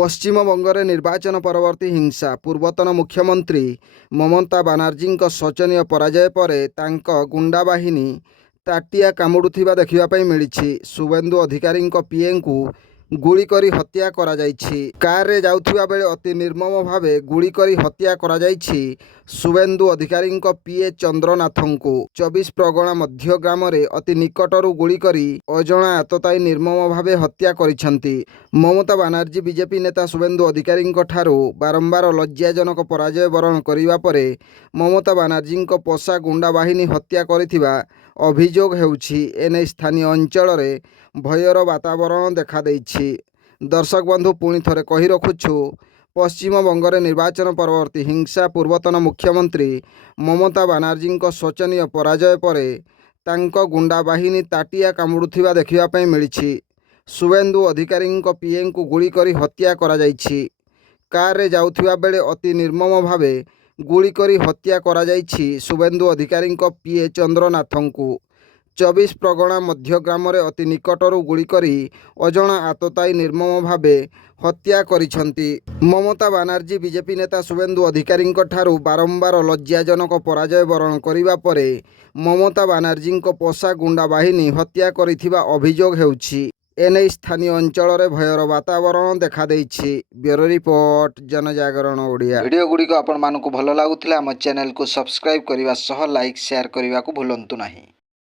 ପଶ୍ଚିମବଙ୍ଗରେ ନିର୍ବାଚନ ପରବର୍ତ୍ତୀ ହିଂସା। ପୂର୍ବତନ ମୁଖ୍ୟମନ୍ତ୍ରୀ ମମତା ବାନାର୍ଜୀଙ୍କ ଶୋଚନୀୟ ପରାଜୟ ପରେ ତାଙ୍କ ଗୁଣ୍ଡା ବାହିନୀ ତାଟିଆ କାମୁଡୁଥିବା ଦେଖିବା ପାଇଁ ମିଳିଛି। ଶୁଭେନ୍ଦୁ ଅଧିକାରୀଙ୍କ ପିଏଙ୍କୁ ଗୁଳି କରି ହତ୍ୟା କରାଯାଇଛି। କାରରେ ଯାଉଥିବା ବେଳେ ଅତି ନିର୍ମମ ଭାବେ ଗୁଳି କରି ହତ୍ୟା କରାଯାଇଛି ଶୁଭେନ୍ଦୁ ଅଧିକାରୀଙ୍କ ପିଏ ଚନ୍ଦ୍ରନାଥଙ୍କୁ। 24 ପ୍ରଗଣା ମଧ୍ୟ ଗ୍ରାମରେ ଅତି ନିକଟରୁ ଗୁଳି କରି ଅଜଣା ଆତତାୟୀ ନିର୍ମମ ଭାବେ ହତ୍ୟା କରିଛନ୍ତି। ମମତା ବାନାର୍ଜୀ ବିଜେପି ନେତା ଶୁଭେନ୍ଦୁ ଅଧିକାରୀଙ୍କ ଠାରୁ ବାରମ୍ବାର ଲଜ୍ଜାଜନକ ପରାଜୟ ବରଣ କରିବା ପରେ ମମତା ବାନାର୍ଜୀଙ୍କ ପୋଷା ଗୁଣ୍ଡା ବାହିନୀ ହତ୍ୟା କରିଥିବା ଅଭିଯୋଗ ହେଉଛି। ଏନେଇ ସ୍ଥାନୀୟ ଅଞ୍ଚଳରେ ଭୟର ବାତାବରଣ ଦେଖାଦେଇଛି। ଦର୍ଶକ ବନ୍ଧୁ, ପୁଣି ଥରେ କହି ରଖୁଛୁ, ପଶ୍ଚିମବଙ୍ଗରେ ନିର୍ବାଚନ ପରବର୍ତ୍ତୀ ହିଂସା। ପୂର୍ବତନ ମୁଖ୍ୟମନ୍ତ୍ରୀ ମମତା ବାନାର୍ଜୀଙ୍କ ଶୋଚନୀୟ ପରାଜୟ ପରେ ତାଙ୍କ ଗୁଣ୍ଡା ବାହିନୀ ତାଟିଆ କାମୁଡୁଥିବା ଦେଖିବା ପାଇଁ ମିଳିଛି। ଶୁଭେନ୍ଦୁ ଅଧିକାରୀଙ୍କ ପିଏଙ୍କୁ ଗୁଳି କରି ହତ୍ୟା କରାଯାଇଛି। କାରରେ ଯାଉଥିବା ବେଳେ ଅତି ନିର୍ମମ ଭାବେ ଗୁଳି କରି ହତ୍ୟା କରାଯାଇଛି ଶୁଭେନ୍ଦୁ ଅଧିକାରୀଙ୍କ ପିଏ ଚନ୍ଦ୍ରନାଥଙ୍କୁ। 24 ପ୍ରଗଣା ମଧ୍ୟ ଗ୍ରାମରେ ଅତି ନିକଟରୁ ଗୁଳି କରି ଅଜଣା ଆତତାୟୀ ନିର୍ମମ ଭାବେ ହତ୍ୟା କରିଛନ୍ତି। ମମତା ବାନାର୍ଜୀ ବିଜେପି ନେତା ଶୁଭେନ୍ଦୁ ଅଧିକାରୀଙ୍କ ଠାରୁ ବାରମ୍ବାର ଲଜ୍ଜାଜନକ ପରାଜୟ ବରଣ କରିବା ପରେ ମମତା ବାନାର୍ଜୀଙ୍କ ପୋଷା ଗୁଣ୍ଡା ବାହିନୀ ହତ୍ୟା କରିଥିବା ଅଭିଯୋଗ ହେଉଛି। ଏନେଇ ସ୍ଥାନୀୟ ଅଞ୍ଚଳରେ ଭୟର ବାତାବରଣ ଦେଖାଦେଇଛି। Bureau report, Janajagaran Odia. Video ଗୁଡ଼ିକ ଆପଣମାନଙ୍କୁ ଭଲ ଲାଗୁଥିଲେ ଆମ ଚ୍ୟାନେଲକୁ ସବସ୍କ୍ରାଇବ୍ କରିବା ସହ ଲାଇକ୍ ସେୟାର କରିବାକୁ ଭୁଲନ୍ତୁ ନାହିଁ।